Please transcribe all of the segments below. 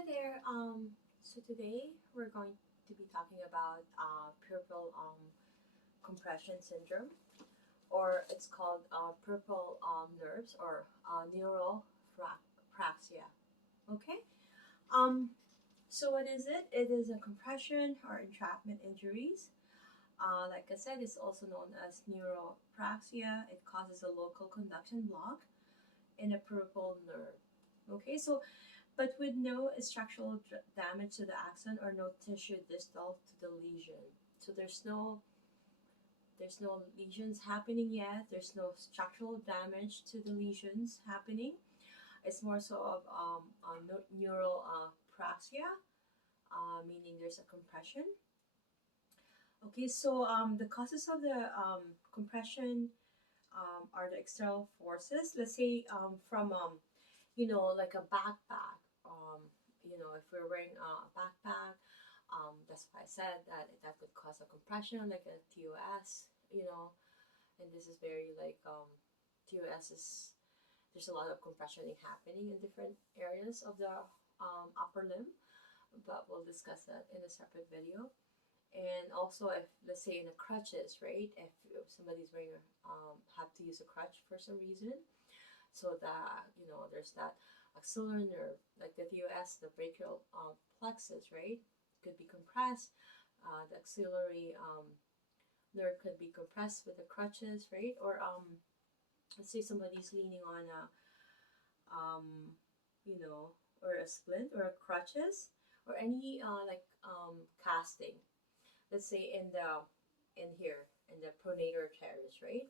Hi there. So today we're going to be talking about peripheral compression syndrome, or it's called peripheral nerves or neuropraxia. Okay. Um, so what is it? It is a compression or entrapment injuries. Like I said, it's also known as neuropraxia. It causes a local conduction block in a peripheral nerve. Okay, so but with no structural damage to the axon or no tissue distal to the lesion. So there's no lesions happening yet. There's no structural damage to the lesions happening. It's more so of neural praxia, meaning there's a compression. Okay, so the causes of the compression are the external forces. Let's say from like a backpack. If we're wearing a backpack, that's why I said that could cause a compression, like a TOS. And this is very like TOS is there's a lot of compressioning happening in different areas of the upper limb, but we'll discuss that in a separate video. And also, if let's say in the crutches, right? If somebody's wearing have to use a crutch for some reason, so that there's that axillary nerve, like the TOS, the brachial plexus, right? Could be compressed. The axillary nerve could be compressed with the crutches, right? Or let's say somebody's leaning on you know, or a splint or a crutches or any casting. Let's say in here in the pronator teres, right?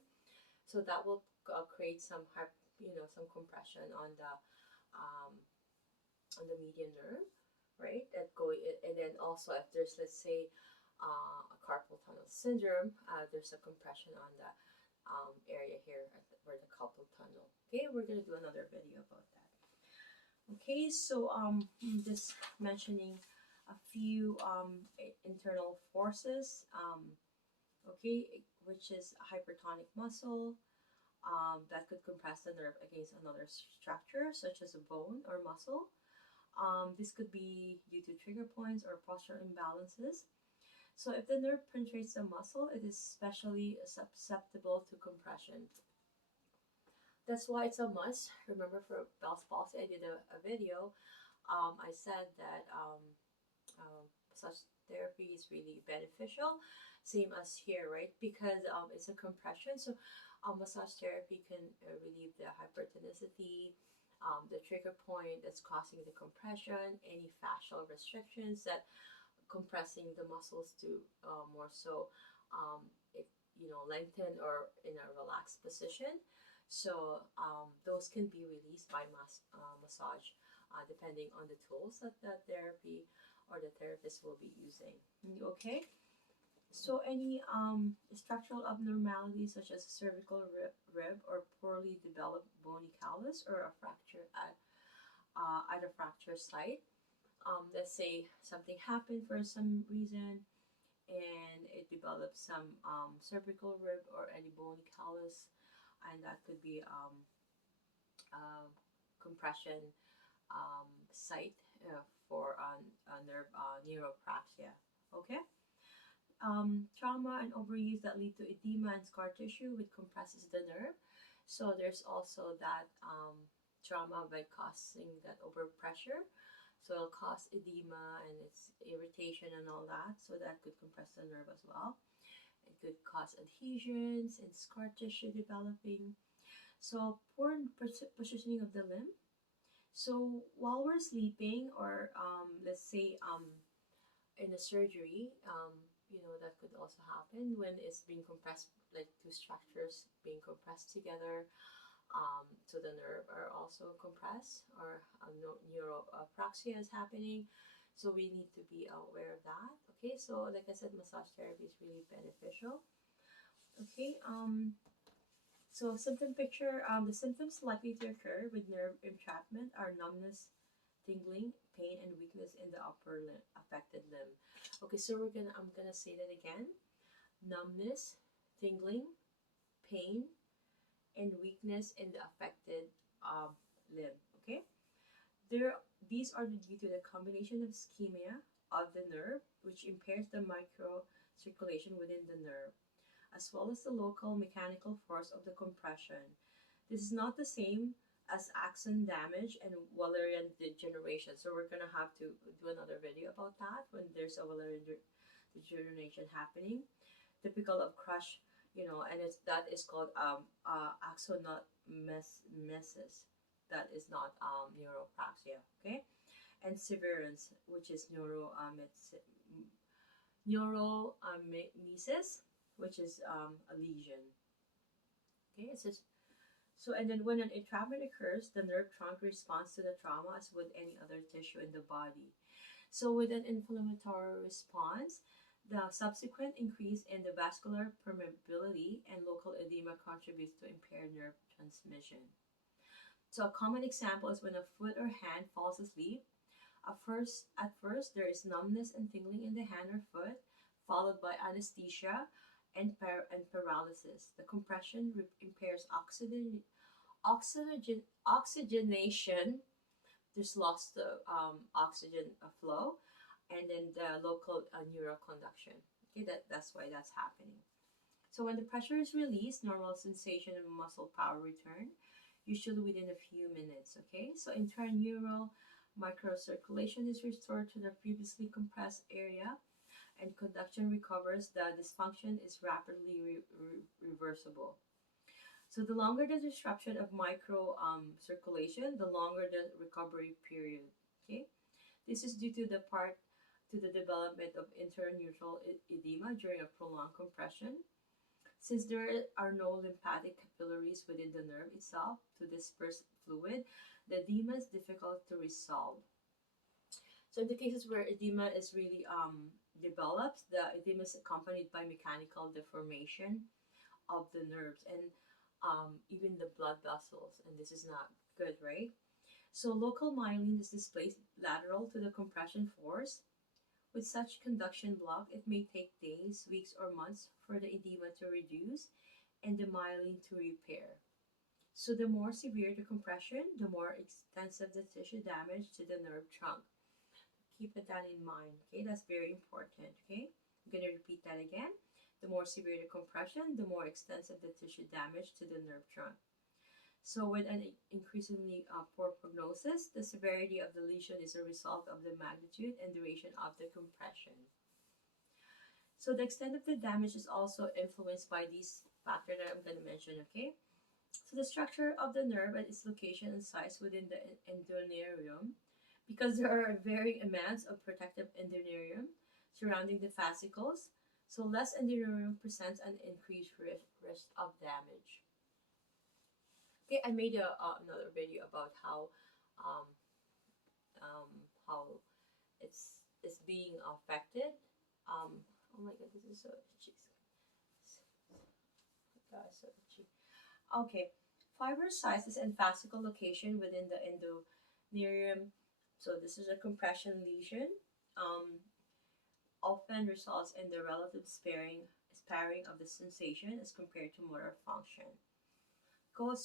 So that will create some compression um, on the median nerve, right? And then also if there's, let's say, a carpal tunnel syndrome, there's a compression on the area here where the carpal tunnel. Okay, we're gonna do another video about that. Okay, so just mentioning a few internal forces. Okay, which is hypertonic muscle, that could compress the nerve against another structure, such as a bone or muscle. This could be due to trigger points or postural imbalances. So, if the nerve penetrates the muscle, it is especially susceptible to compression. That's why it's a must. Remember, for Bell's palsy, I did a video. I said that such therapy is really beneficial, same as here, right? Because it's a compression, so massage therapy can relieve the hypertonicity, the trigger point that's causing the compression, any fascial restrictions that compressing the muscles to more so it, lengthen or in a relaxed position. So those can be released by massage, depending on the tools that the therapy or the therapist will be using. Okay. So any structural abnormalities such as a cervical rib or poorly developed bony callus or a fracture at a fracture site. Let's say something happened for some reason and it develops some cervical rib or any bony callus, and that could be compression site for nerve neuropraxia. Okay. Trauma and overuse that lead to edema and scar tissue, which compresses the nerve. So there's also that trauma by causing that overpressure. So it'll cause edema and it's irritation and all that. So that could compress the nerve as well. It could cause adhesions and scar tissue developing. So poor positioning of the limb. So while we're sleeping, or let's say in a surgery, that could also happen when it's being compressed, like two structures being compressed together. So the nerve are also compressed, or neuropraxia is happening. So we need to be aware of that. Okay, so like I said, massage therapy is really beneficial. Okay, so symptom picture. The symptoms likely to occur with nerve entrapment are numbness, tingling, pain, and weakness in the upper affected limb. Okay, so I'm gonna say that again: numbness, tingling, pain, and weakness in the affected limb. Okay, there these are due to the combination of ischemia of the nerve, which impairs the microcirculation within the nerve, as well as the local mechanical force of the compression. This is not the same as axon damage and Wallerian degeneration. So we're gonna have to do another video about that when there's a Wallerian degeneration happening, typical of crush, and that is called axonomesis. That is not neuropraxia, okay? And severance, which is neuromesis, which is a lesion. Okay, it says so, and then when an entrapment occurs, the nerve trunk responds to the trauma as with any other tissue in the body. So, with an inflammatory response, the subsequent increase in the vascular permeability and local edema contributes to impaired nerve transmission. So, a common example is when a foot or hand falls asleep. At first, there is numbness and tingling in the hand or foot, followed by anesthesia and paralysis. The compression impairs oxygenation. There's lost the oxygen flow, and then the local neural conduction. Okay, that's why that's happening. So when the pressure is released, normal sensation and muscle power return, usually within a few minutes. Okay, so intraneural microcirculation is restored to the previously compressed area, and conduction recovers. The dysfunction is rapidly reversible. So the longer the disruption of micro circulation, the longer the recovery period. Okay, this is due to the development of intraneural edema during a prolonged compression. Since there are no lymphatic capillaries within the nerve itself to disperse fluid, the edema is difficult to resolve. So in the cases where edema is really develops, the edema is accompanied by mechanical deformation of the nerves and even the blood vessels, and this is not good, right? So local myelin is displaced lateral to the compression force. With such conduction block, it may take days, weeks, or months for the edema to reduce and the myelin to repair. So the more severe the compression, the more extensive the tissue damage to the nerve trunk. Keep that in mind, okay? That's very important, okay? I'm going to repeat that again. The more severe the compression, the more extensive the tissue damage to the nerve trunk. So with an increasingly poor prognosis, the severity of the lesion is a result of the magnitude and duration of the compression. So the extent of the damage is also influenced by these factors that I'm going to mention, okay? So the structure of the nerve and its location and size within the endothelium, because there are varying amounts of protective endothelium surrounding the fascicles, so less endothelium presents an increased risk of damage. Okay, I made another video about how it's being affected. Oh my god, this is so itchy. So itchy. Okay, fiber sizes and fascicle location within the endothelium. So this is a compression lesion. Often results in the relative sparing of the sensation as compared to motor function. So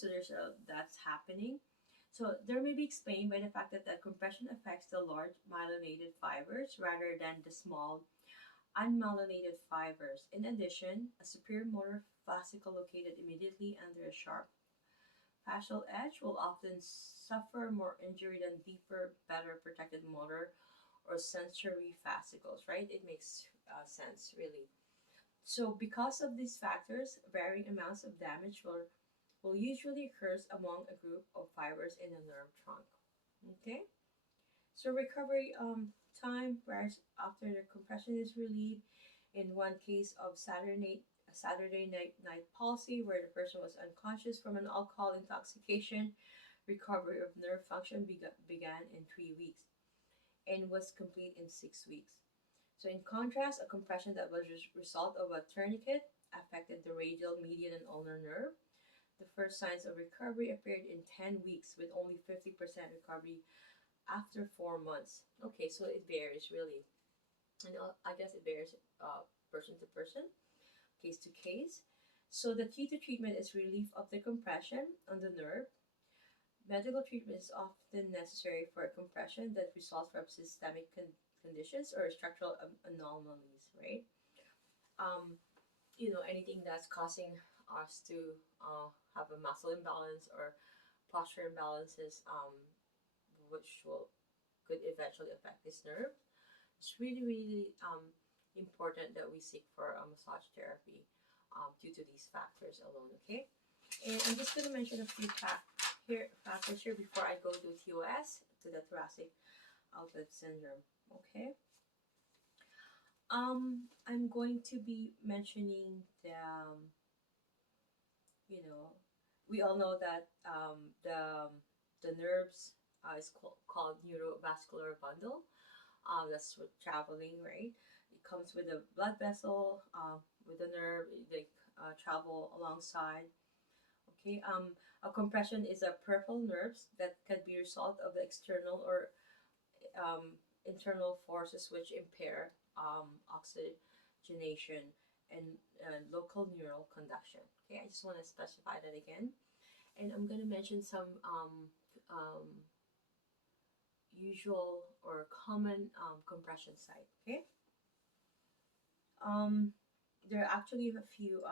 that's happening. So there may be explained by the fact that the compression affects the large myelinated fibers rather than the small unmyelinated fibers. In addition, a superior motor fascicle located immediately under a sharp fascial edge will often suffer more injury than deeper, better protected motor or sensory fascicles, right? It makes sense, really. So because of these factors, varying amounts of damage will usually occur among a group of fibers in the nerve trunk. Okay? So recovery time varies after the compression is relieved. In one case of Saturday night palsy, where the person was unconscious from an alcohol intoxication, recovery of nerve function began in 3 weeks and was complete in 6 weeks. So in contrast, a compression that was a result of a tourniquet affected the radial, median, and ulnar nerve. The first signs of recovery appeared in 10 weeks with only 50% recovery after 4 months. Okay, so it varies really. And I guess it varies person to person, case to case. So the key to treatment is relief of the compression on the nerve. Medical treatment is often necessary for a compression that results from systemic conditions or structural anomalies, right? Um, anything that's causing us to have a muscle imbalance or posture imbalances, which could eventually affect this nerve. It's really, really important that we seek for a massage therapy due to these factors alone, okay? And I'm just going to mention a few factors here before I go to TOS, to the thoracic outlet syndrome, okay? I'm going to be mentioning we all know that the nerves is called neurovascular bundle. That's with traveling, right? It comes with a blood vessel, with the nerve. They travel alongside. Okay. A compression is a peripheral nerves that can be a result of the external or internal forces which impair oxygenation and local neural conduction. Okay, I just want to specify that again. And I'm going to mention some usual or common compression site. Okay. There are actually a few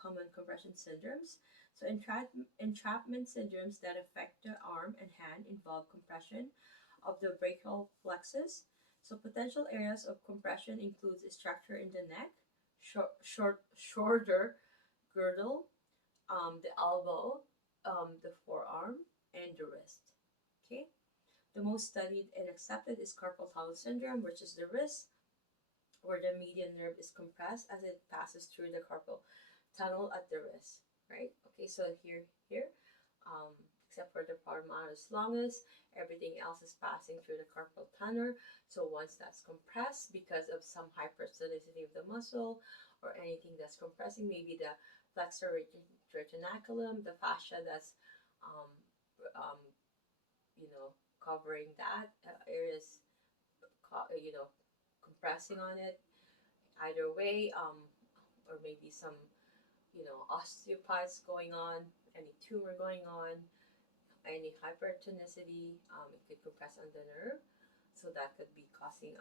common compression syndromes. So entrapment syndromes that affect the arm and hand involve compression of the brachial plexus. So potential areas of compression includes a structure in the neck, shoulder girdle, the elbow, the forearm, and the wrist. Okay. The most studied and accepted is carpal tunnel syndrome, which is the wrist, where the median nerve is compressed as it passes through the carpal tunnel at the wrist, right? Okay, so here, except for the palmaris longus, everything else is passing through the carpal tunnel. So once that's compressed because of some hypertonicity of the muscle or anything that's compressing, maybe the flexor retinaculum, the fascia that's um, um, covering that area is, compressing on it. Either way, or maybe some, osteophytes going on, any tumor going on, any hypertonicity, it could compress on the nerve. So that could be causing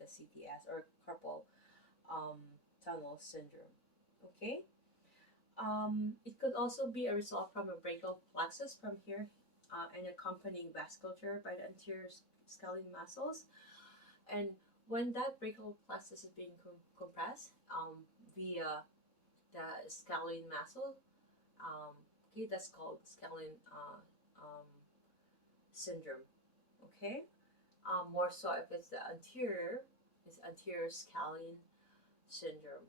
the CTS or carpal tunnel syndrome. Okay. It could also be a result from a brachial plexus from here and accompanying vasculature by the anterior scalene muscles. And when that brachial plexus is being compressed via the scalene muscle, okay, that's called scalene syndrome. Okay, more so if it's the anterior, it's anterior scalene syndrome.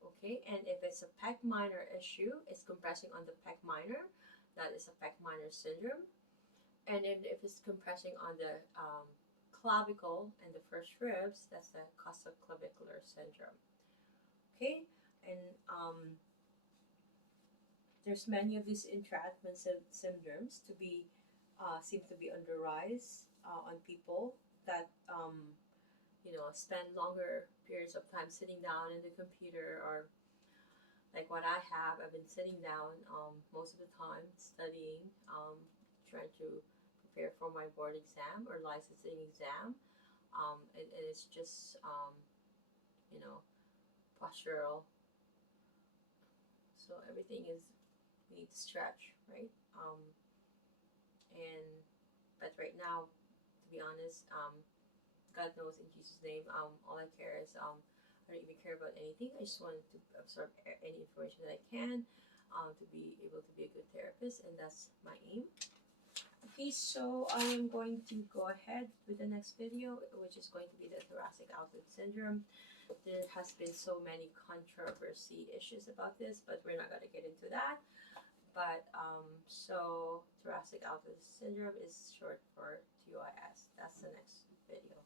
Okay, and if it's a pec minor issue, it's compressing on the pec minor, that is a pec minor syndrome. And then if it's compressing on the clavicle and the first ribs, that's the costoclavicular syndrome. Okay, and there's many of these entrapment syndromes to be seem to be on the rise on people that spend longer periods of time sitting down in the computer, or like what I have. I've been sitting down most of the time studying, trying to prepare for my board exam or licensing exam. And it's just postural. So everything is, we need to stretch, right? And but right now, to be honest, God knows in Jesus' name, all I care is I don't even care about anything. I just want to absorb any information that I can to be able to be a good therapist, and that's my aim. Okay, so I am going to go ahead with the next video, which is going to be the thoracic outlet syndrome. There has been so many controversy issues about this, but we're not going to get into that. But so thoracic outlet syndrome is short for TOIS. That's the next video.